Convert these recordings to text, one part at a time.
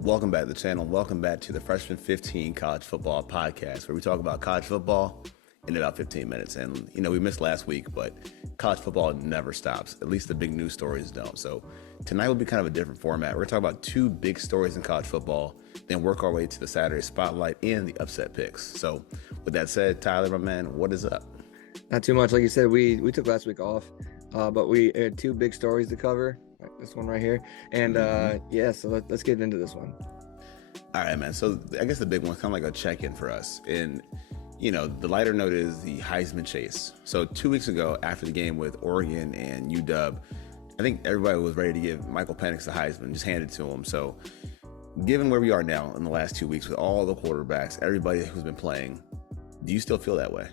Welcome back to the channel. Welcome back to the Freshman 15 College Football Podcast, where we talk about college football in about 15 minutes. And, we missed last week, but college football never stops. At least the big news stories don't. So tonight will be kind of a different format. We're going to talk about two big stories in college football, then work our way to the Saturday Spotlight and the upset picks. So with that said, Tyler, my man, what is up? Not too much. Like you said, we took last week off, but we had two big stories to cover. Like this one right here. And so let's get into this one. All right, man. So I guess the big one's kind of like a check-in for us. And, the lighter note is the Heisman chase. So 2 weeks ago, after the game with Oregon and UW, I think everybody was ready to give Michael Penix the Heisman, just hand it to him. So given where we are now in the last 2 weeks with all the quarterbacks, everybody who's been playing, do you still feel that way?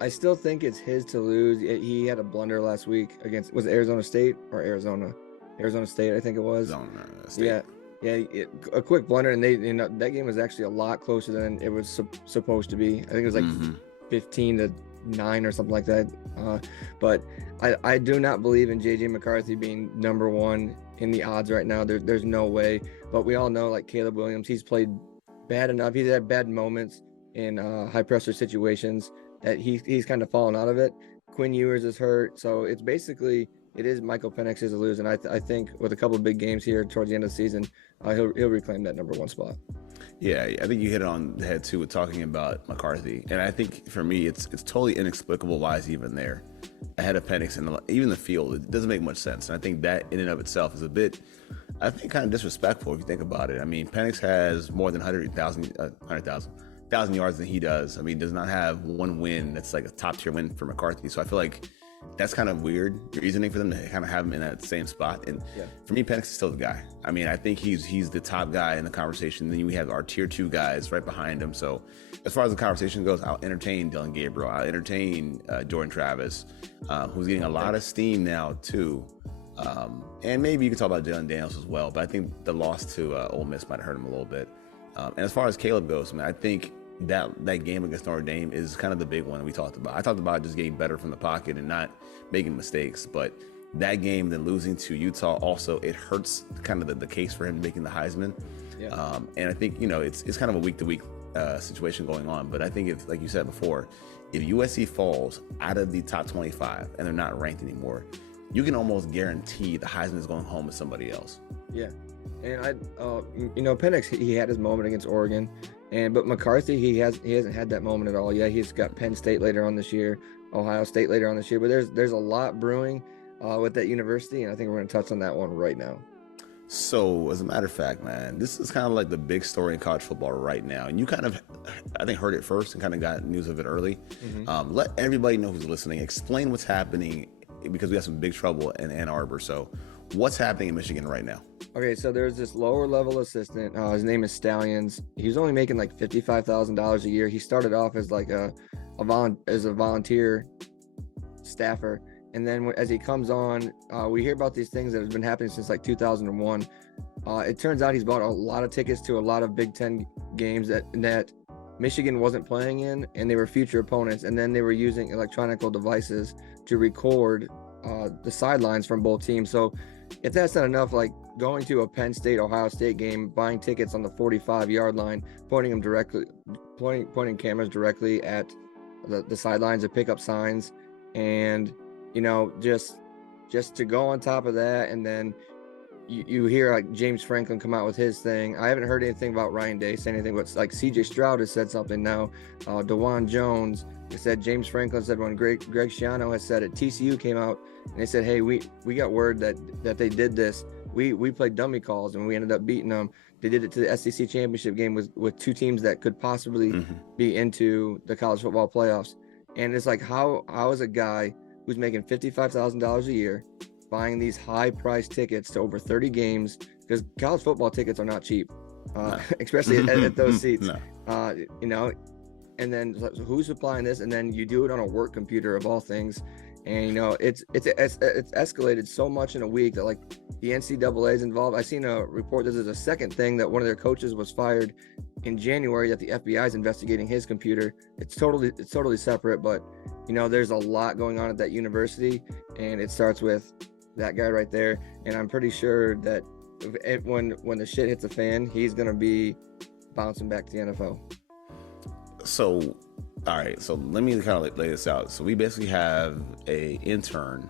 I still think it's his to lose. He had a blunder last week against, was it Arizona State or Arizona? Arizona State, I think it was. Arizona State. Yeah, a quick blunder, and that game was actually a lot closer than it was supposed to be. I think it was like 15-9 or something like that. But I do not believe in J.J. McCarthy being number one in the odds right now. There's no way. But we all know, like Caleb Williams, he's played bad enough. He's had bad moments in high pressure situations that he's kind of fallen out of it. Quinn Ewers is hurt, so it is Michael Penix is a lose, and I think with a couple of big games here towards the end of the season, he'll reclaim that number one spot. Yeah, I think you hit it on the head too with talking about McCarthy, and I think for me it's totally inexplicable why he's even there ahead of Penix, and even the field. It doesn't make much sense, and I think that in and of itself is a bit, I think, kind of disrespectful if you think about it. I mean, Penix has more than 1,000 yards than he does. I mean, does not have one win that's like a top tier win for McCarthy. So I feel like that's kind of weird reasoning for them to kind of have him in that same spot. And for me, Penix is still the guy. I mean, I think he's the top guy in the conversation. Then we have our tier 2 guys right behind him. So as far as the conversation goes, I'll entertain Dylan Gabriel. I'll entertain Jordan Travis, who's getting a lot of steam now too. And maybe you can talk about Jalen Daniels as well. But I think the loss to Ole Miss might have hurt him a little bit. And as far as Caleb goes, I think that game against Notre Dame is kind of the big one that we talked about. I talked about just getting better from the pocket and not making mistakes, but that game, then losing to Utah, also it hurts kind of the case for him making the Heisman. And I think it's kind of a week-to-week situation going on. But I think if, like you said before, if USC falls out of the top 25 and they're not ranked anymore, you can almost guarantee the Heisman is going home with somebody else. Yeah. And Penix, he had his moment against Oregon, but McCarthy, he hasn't had that moment at all. Yeah, he's got Penn State later on this year, Ohio State later on this year, but there's a lot brewing with that university, and I think we're going to touch on that one right now. So, as a matter of fact, man, this is kind of like the big story in college football right now, and you kind of, I think, heard it first and kind of got news of it early. Let everybody know who's listening. Explain what's happening, because we have some big trouble in Ann Arbor. So, what's happening in Michigan right now? Okay, so there's this lower level assistant. His name is Stallions. He was only making like $55,000 a year. He started off as like a volunteer staffer, and then as he comes on, we hear about these things that have been happening since like 2001. It turns out he's bought a lot of tickets to a lot of Big Ten games that Michigan wasn't playing in, and they were future opponents. And then they were using electronic devices to record the sidelines from both teams. So if that's not enough, like going to a Penn State, Ohio State game, buying tickets on the 45-yard line, pointing cameras directly at the sidelines to pick up signs, and just to go on top of that. And then you hear like James Franklin come out with his thing. I haven't heard anything about Ryan Day saying anything, but like CJ Stroud has said something now. DeJuan Jones said, James Franklin said, when Greg Schiano has said it. TCU came out and they said, hey, we got word that they did this. We played dummy calls and we ended up beating them. They did it to the SEC championship game with two teams that could possibly be into the college football playoffs. And it's like, how is a guy who's making $55,000 a year buying these high-priced tickets to over 30 games, because college football tickets are not cheap, especially at those seats. And then so who's supplying this? And then you do it on a work computer of all things. And it's escalated so much in a week that like the NCAA is involved. I seen a report. This is a second thing that one of their coaches was fired in January, that the FBI is investigating his computer. It's totally separate, but there's a lot going on at that university, and it starts with that guy right there. And I'm pretty sure that when the shit hits the fan, he's gonna be bouncing back to the NFL. So, all right. So let me kind of lay this out. So we basically have a intern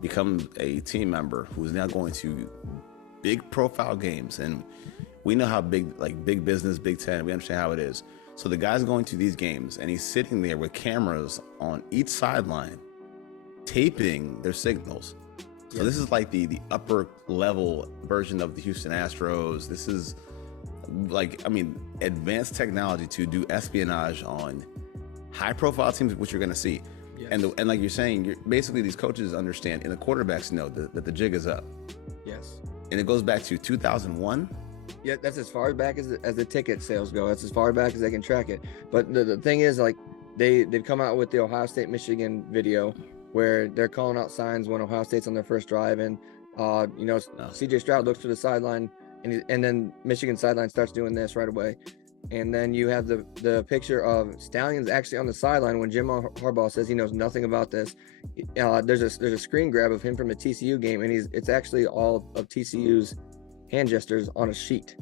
become a team member who's now going to big profile games, and we know how big business, Big Ten. We understand how it is. So the guy's going to these games, and he's sitting there with cameras on each sideline, taping their signals. So this is like the upper level version of the Houston Astros. This is advanced technology to do espionage on high profile teams, which you're going to see. Yes. And like you're saying, basically these coaches understand, and the quarterbacks know that the jig is up. Yes. And it goes back to 2001. Yeah, that's as far back as the ticket sales go. That's as far back as they can track it. But the thing is, like, they've come out with the Ohio State Michigan video where they're calling out signs when Ohio State's on their first drive, and CJ Stroud looks to the sideline, and then Michigan sideline starts doing this right away. And then you have the picture of Stallions actually on the sideline when Jim Harbaugh says he knows nothing about this. There's a screen grab of him from the TCU game, and it's actually all of TCU's hand gestures on a sheet.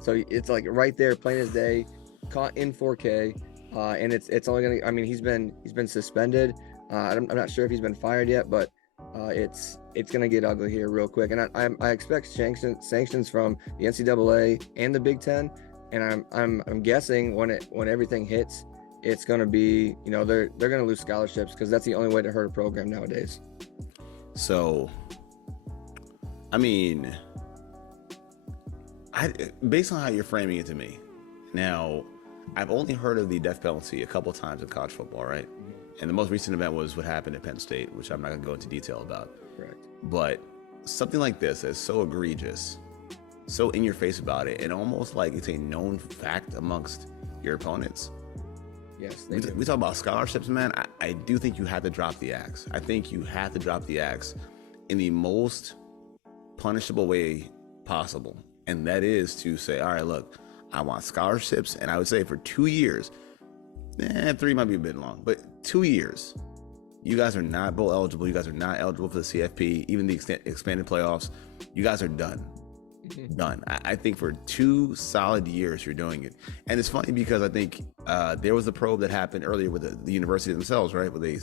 So it's like right there, plain as day, caught in 4K, and it's only gonna. I mean, he's been suspended. I'm not sure if he's been fired yet, but it's gonna get ugly here real quick. And I expect sanctions from the NCAA and the Big Ten. And I'm guessing when everything hits, it's gonna be, they're gonna lose scholarships, because that's the only way to hurt a program nowadays. So, I mean, based on how you're framing it to me, now I've only heard of the death penalty a couple times in college football, right? Mm-hmm. And the most recent event was what happened at Penn State, which I'm not gonna go into detail about. Correct. But something like this is so egregious, so in your face about it, and almost like it's a known fact amongst your opponents. Yes, we talk about scholarships, man. I do think you have to drop the axe. I think you have to drop the axe in the most punishable way possible. And that is to say, all right, look, I want scholarships. And I would say for 2 years, 3 might be a bit long, but 2 years, you guys are not bowl eligible. You guys are not eligible for the CFP, even the expanded playoffs. You guys are done. Done. I think for 2 solid years you're doing it. And it's funny because I think there was a probe that happened earlier with the university themselves, right? Where they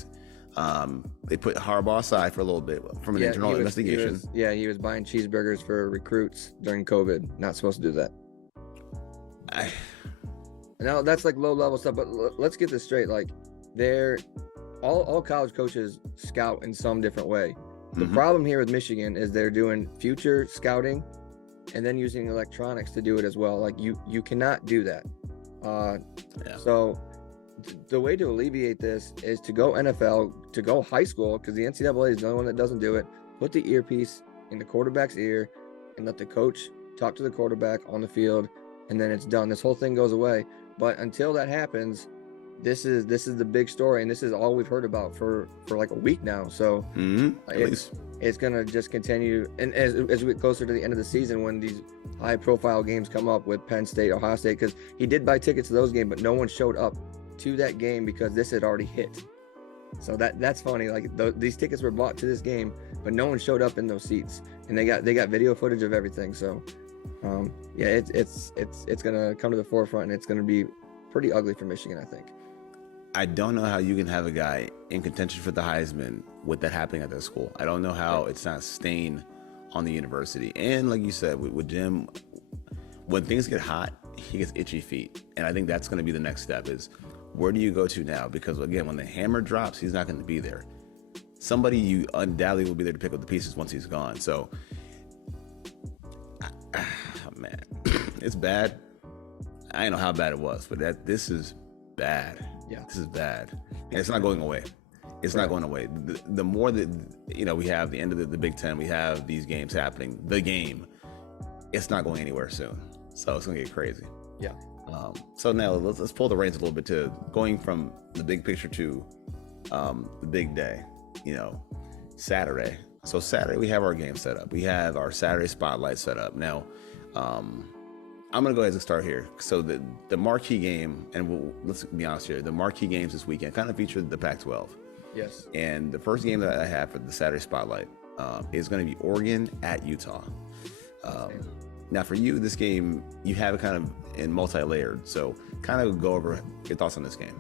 put Harbaugh aside for a little bit from an internal investigation. He was buying cheeseburgers for recruits during COVID. Not supposed to do that. Now that's like low level stuff, but let's get this straight. Like, all college coaches scout in some different way. The problem here with Michigan is they're doing future scouting and then using electronics to do it as well. Like, you cannot do that. So the way to alleviate this is to go NFL, to go high school, because the NCAA is the only one that doesn't do it. Put the earpiece in the quarterback's ear and let the coach talk to the quarterback on the field, and then it's done. This whole thing goes away. But until that happens, this is the big story, and this is all we've heard about for like a week now. So it's gonna just continue, and as we get closer to the end of the season, when these high profile games come up with Penn State, Ohio State, because he did buy tickets to those games, but no one showed up to that game because this had already hit. So that's funny. Like, these tickets were bought to this game, but no one showed up in those seats, and they got video footage of everything. So it's gonna come to the forefront, and it's gonna be pretty ugly for Michigan, I think. I don't know how you can have a guy in contention for the Heisman with that happening at their school. I don't know how it's not stain on the university. And like you said, with Jim, when things get hot, he gets itchy feet. And I think that's going to be the next step, is where do you go to now? Because again, when the hammer drops, he's not going to be there. Somebody you undoubtedly will be there to pick up the pieces once he's gone. So, man, it's bad. I don't know how bad it was, but this is bad. Yeah, this is bad, and it's not going away. It's not going away. The more that we have the end of the Big Ten, we have these games happening. The game, it's not going anywhere soon. So it's gonna get crazy. Yeah. So now let's pull the reins a little bit to going from the big picture to the big day. Saturday. So Saturday we have our game set up. We have our Saturday spotlight set up. Now, I'm going to go ahead and start here. So the marquee game, and let's be honest here, the marquee games this weekend kind of featured the Pac-12. Yes. And the first game that I have for the Saturday spotlight is going to be Oregon at Utah. Um, Now, for you, this game, you have it kind of in multi-layered. So, kind of go over your thoughts on this game.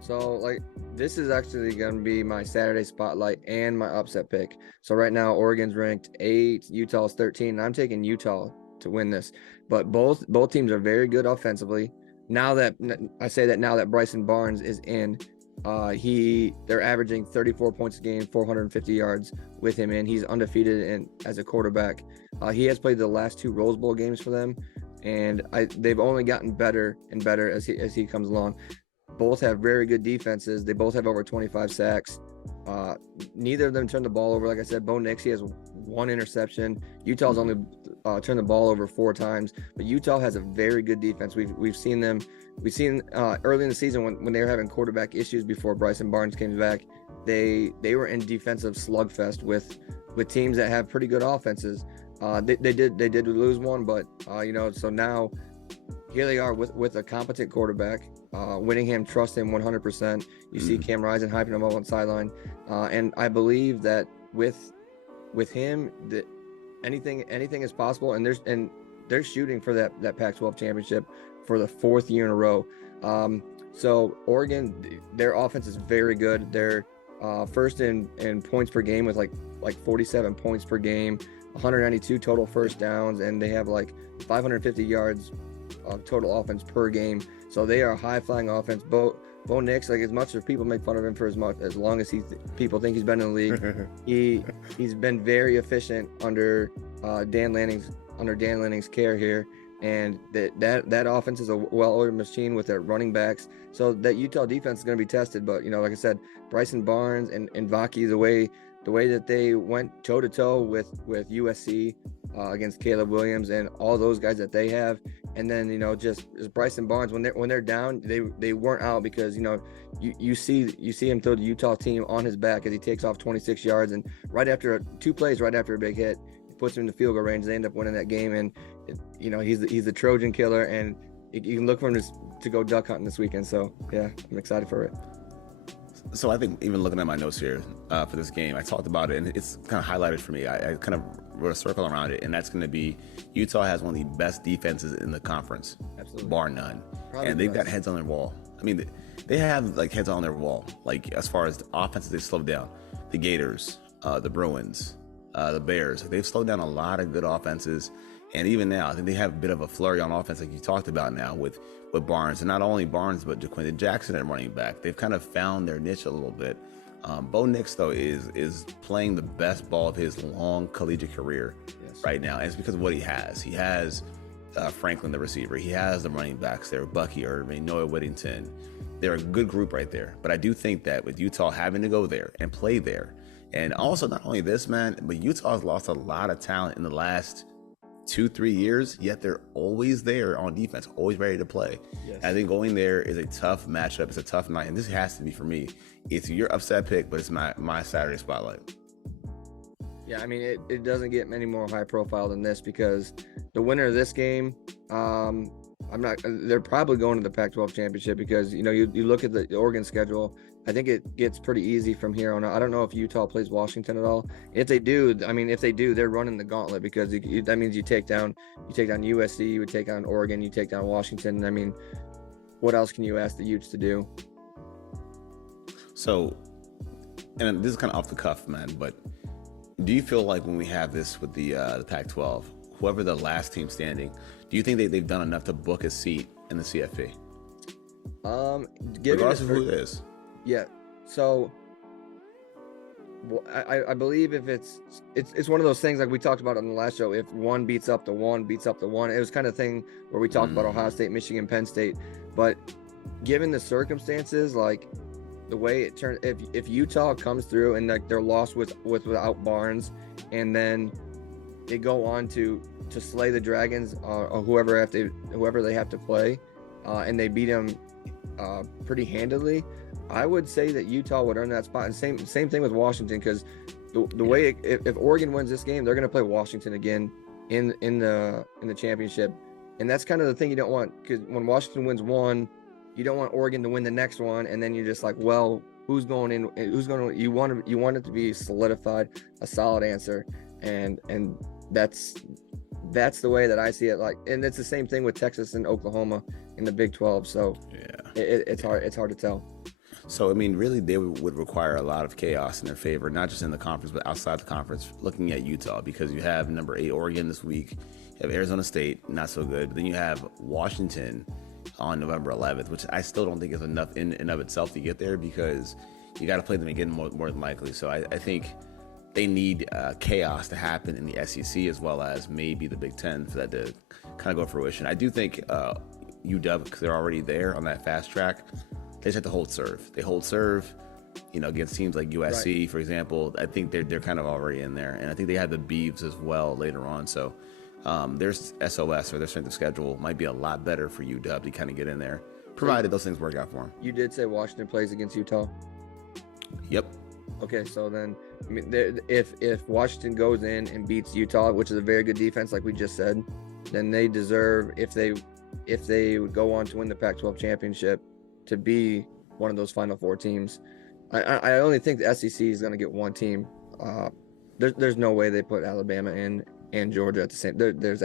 So, like, this is actually going to be my Saturday spotlight and my upset pick. So, right now, Oregon's ranked 8, Utah's 13. And I'm taking Utah to win this. But both teams are very good offensively. Now that I say that now that Bryson Barnes is in, they're averaging 34 points a game, 450 yards with him in. He's undefeated as a quarterback. He has played the last 2 Rose Bowl games for them, and they've only gotten better and better as he comes along. Both have very good defenses. They both have over 25 sacks. Neither of them turned the ball over. Like I said, Bo Nix, he has 1 interception. Utah's only turned the ball over 4 times, but Utah has a very good defense. We've seen them. We've seen early in the season when they were having quarterback issues before Bryson Barnes came back. They were in defensive slugfest with teams that have pretty good offenses. They did lose one, but so now here they are with a competent quarterback. Winningham trusts him 100%. You see Cam Rising hyping him up on the sideline, and I believe that with him that anything is possible. And they're shooting for that Pac-12 championship for the 4th year in a row. So Oregon, their offense is very good. They're first in points per game with like 47 points per game, 192 total first downs, and they have like 550 yards of total offense per game. So they are a high-flying offense. Bo Nix, like, as much as people make fun of him for as long as people think he's been in the league, he's been very efficient under Dan Lanning's care here. And that offense is a well-oiled machine with their running backs. So that Utah defense is going to be tested. But like I said, Bryson Barnes and Vaki, the way that they went toe-to-toe with USC against Caleb Williams and all those guys that they have. And then, just Bryson Barnes, when they're down, they weren't out because, you see him throw the Utah team on his back as he takes off 26 yards. And right after 2 plays, right after a big hit, it puts him in the field goal range. They end up winning that game. And, he's the Trojan killer. And you can look for him to go duck hunting this weekend. So, yeah, I'm excited for it. So I think even looking at my notes here for this game, I talked about it, and it's kind of highlighted for me. I kind of wrote a circle around it, and that's going to be Utah has one of the best defenses in the conference, absolutely, bar none. Probably and they've got heads on their wall. I mean, they have like heads on their wall. Like as far as the offenses, they slowed down. The Gators, the Bruins, the Bears. They've slowed down a lot of good offenses. And even now, I think they have a bit of a flurry on offense, like you talked about now with Barnes. And not only Barnes, but JaQuinton Jackson at running back. They've kind of found their niche a little bit. Bo Nix, though, is playing the best ball of his long collegiate career right now. And it's because of what he has. He has Franklin, the receiver. He has the running backs there, Bucky Irving, Noah Whittington. They're a good group right there. But I do think that with Utah having to go there and play there, and also not only this, man, but Utah's lost a lot of talent in the last 2-3 years, yet they're always there on defense, always ready to play. Yes. I think going there is a tough matchup. It's a tough night, and this has to be for me. It's your upset pick, but it's my Saturday spotlight. Yeah, I mean, it doesn't get any more high profile than this because the winner of this game, they're probably going to the Pac-12 championship because you look at the Oregon schedule. I think it gets pretty easy from here on out. I don't know if Utah plays Washington at all. If they do, they're running the gauntlet because that means you take down USC, you would take down Oregon, you take down Washington. I mean, what else can you ask the Utes to do? So, and this is kind of off the cuff, man, but do you feel like when we have this with the Pac-12, whoever the last team standing, do you think they've done enough to book a seat in the CFP? Regardless of who it is. Yeah, so I believe if it's one of those things like we talked about on the last show. If one beats up the one, it was kind of thing where we talked about Ohio State, Michigan, Penn State. But given the circumstances, like the way it turned, if Utah comes through and like they're lost without Barnes, and then they go on to slay the Dragons or whoever they have to play, and they beat them pretty handily, I would say that Utah would earn that spot. And same thing with Washington, because the way if Oregon wins this game, they're going to play Washington again in the championship, and that's kind of the thing you don't want, because when Washington wins one, you don't want Oregon to win the next one, and then you're just like, well, who's going in? You want it to be solidified, a solid answer, and that's that's the way that I see it. Like, and it's the same thing with Texas and Oklahoma in the Big 12. So it's hard. It's hard to tell. So, I mean, really, they would require a lot of chaos in their favor, not just in the conference, but outside the conference, looking at Utah, because you have number 8 Oregon this week. You have Arizona State, not so good. But then you have Washington on November 11th, which I still don't think is enough in and of itself to get there, because you got to play them again more than likely. So I think they need chaos to happen in the SEC as well as maybe the Big Ten for that to kind of go to fruition. I do think UW, because they're already there on that fast track, they just have to hold serve. They hold serve, against teams like USC, right, for example. I think they're kind of already in there, and I think they have the Beavs as well later on. So their SOS, or their strength of schedule, might be a lot better for UW to kind of get in there, provided those things work out for them. You did say Washington plays against Utah? Yep. Okay, so then, I mean, if Washington goes in and beats Utah, which is a very good defense, like we just said, then they deserve, if they would go on to win the Pac-12 championship, to be one of those Final Four teams. I only think the SEC is going to get one team. There's no way they put Alabama and Georgia at the same. There's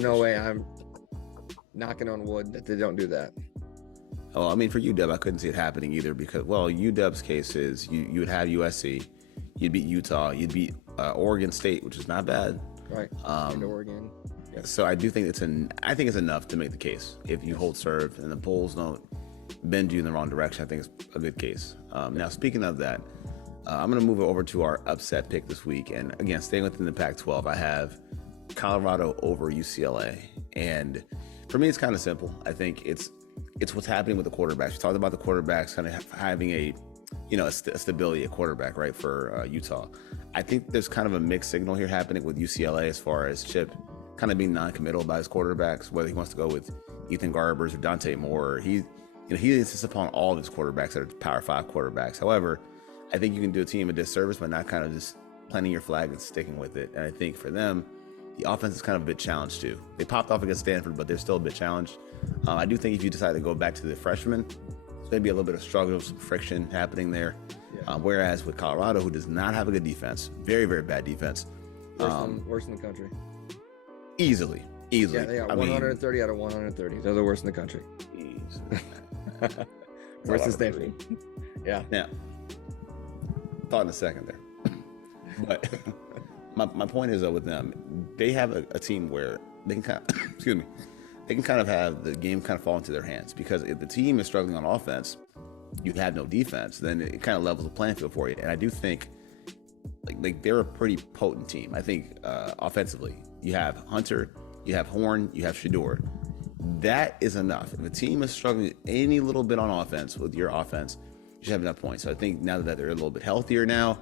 no way. I'm knocking on wood that they don't do that. Oh, I mean, for UW, I couldn't see it happening either, because, well, UW's case is you would have USC, you'd beat Utah, you'd beat Oregon State, which is not bad. Right. And Oregon. Yeah. So I do think I think it's enough to make the case. If you hold serve and the polls don't bend you in the wrong direction, I think it's a good case. Now, speaking of that, I'm going to move over to our upset pick this week. And again, staying within the Pac-12, I have Colorado over UCLA. And for me, it's kind of simple. I think it's what's happening with the quarterbacks. We talked about the quarterbacks kind of having a stability at quarterback, right, for Utah. I think there's kind of a mixed signal here happening with UCLA as far as Chip kind of being non-committal about his quarterbacks, whether he wants to go with Ethan Garbers or Dante Moore. He insists upon all of his quarterbacks that are Power 5 quarterbacks. However, I think you can do a team a disservice by not kind of just planting your flag and sticking with it. And I think for them, the offense is kind of a bit challenged too. They popped off against Stanford, but they're still a bit challenged. I do think if you decide to go back to the freshmen, there's going to be a little bit of struggle, some friction happening there. Yeah. Whereas with Colorado, who does not have a good defense, very, very bad defense. Worst in the country. Easily. Yeah, they got 130 out of 130. They're the worst in the country. Worst in Stanford. Yeah. Now, thought in a second there. But my point is, with them, they have a team where they can kind of, they can kind of have the game kind of fall into their hands, because if the team is struggling on offense, you have no defense, then it kind of levels the playing field for you. And I do think like they're a pretty potent team. I think offensively, you have Hunter, you have Horn, you have Shador. That is enough. If a team is struggling any little bit on offense with your offense, you should have enough points. So I think now that they're a little bit healthier now,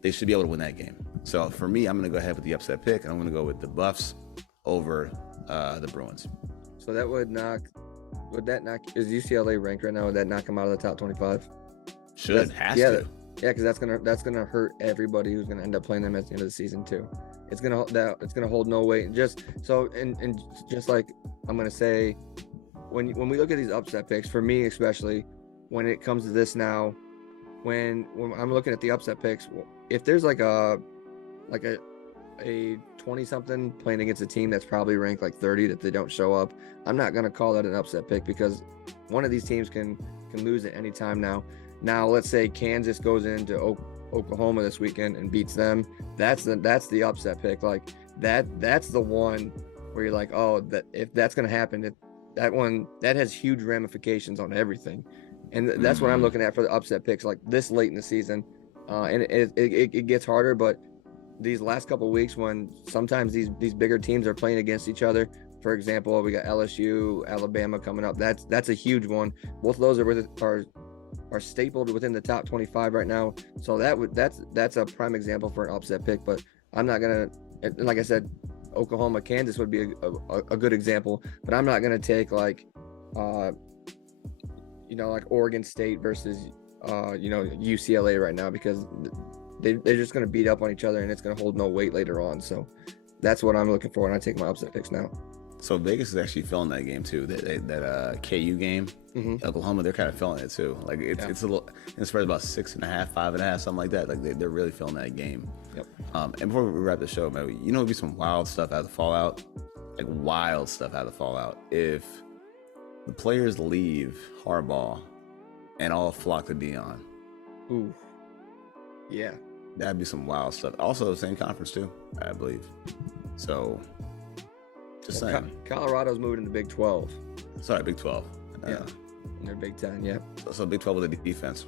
they should be able to win that game. So for me, I'm going to go ahead with the upset pick, and I'm going to go with the Buffs over the Bruins. So that would knock, is UCLA ranked right now? Would that knock them out of the top 25? Has to. Yeah, because that's gonna hurt everybody who's gonna end up playing them at the end of the season too. It's gonna hold no weight. And just so and just like I'm gonna say, when we look at these upset picks, for me especially, when it comes to this now, when I'm looking at the upset picks, if there's like a 20 something playing against a team that's probably ranked like 30 that they don't show up, I'm not gonna call that an upset pick, because one of these teams can lose at any time now. Now, let's say Kansas goes into Oklahoma this weekend and beats them. That's the upset pick. Like that's the one where you're like, oh, that if that's going to happen, that has huge ramifications on everything. And that's what I'm looking at for the upset picks, like this late in the season. And it gets harder, but these last couple of weeks, when sometimes these bigger teams are playing against each other. For example, we got LSU, Alabama coming up. That's a huge one. Both of those are stapled within the top 25 right now. So that's a prime example for an upset pick. But I'm not gonna, like I said, Oklahoma, Kansas would be a good example. But I'm not gonna take like Oregon State versus UCLA right now, because they're just gonna beat up on each other and it's gonna hold no weight later on. So that's what I'm looking for, and I take my upset picks now. So Vegas is actually feeling that game too. That KU game, Oklahoma, they're kind of feeling it too. Like it's a little. It spreads about 6.5, 5.5, something like that. Like they're really feeling that game. Yep. And before we wrap the show, man, it'd be some wild stuff out of the fallout. Like wild stuff out of the fallout. If the players leave Harbaugh and all flock to Dion. Ooh. Yeah. That'd be some wild stuff. Also, same conference too, I believe. So, just saying. Colorado's moving into Big 12. Sorry, Big 12. Yeah. And they're Big 10. Yeah. So Big 12 with a defense.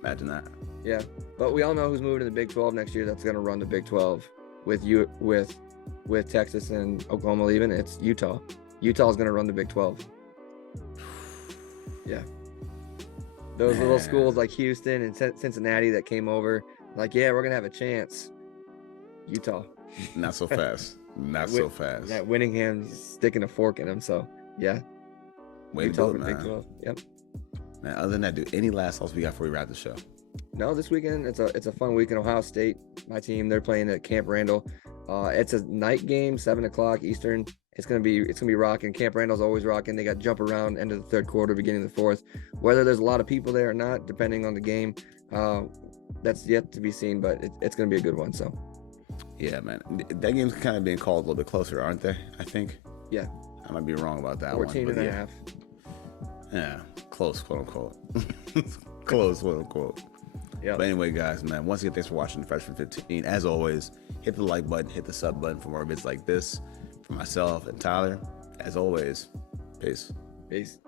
Imagine that. Yeah, but we all know who's moving to the Big 12 next year. That's going to run the Big 12 with Texas and Oklahoma leaving. It's Utah. Utah's going to run the Big 12. Yeah. Those little schools like Houston and Cincinnati that came over, like, yeah, we're going to have a chance. Utah. Not so fast. Not so fast. That Winningham's sticking a fork in him. So, yeah. Way to go, man. Big 12. Yep. Man, other than that, dude, any last thoughts we got before we wrap the show? No, this weekend it's a fun weekend. Ohio State, my team, they're playing at Camp Randall. It's a night game, 7:00 Eastern. It's gonna be rocking. Camp Randall's always rocking. They got jump around end of the third quarter, beginning of the fourth. Whether there's a lot of people there or not, depending on the game, that's yet to be seen. But it's gonna be a good one. So. Yeah, man, that game's kind of being called a little bit closer, aren't they? I think. Yeah. I might be wrong about that 14 one. 14.5. Yeah, close, quote unquote. Close, quote unquote. Yeah. But anyway, guys, man, once again, thanks for watching the Freshman 15. As always, hit the like button, hit the sub button for more vids like this. For myself and Tyler, as always, peace. Peace.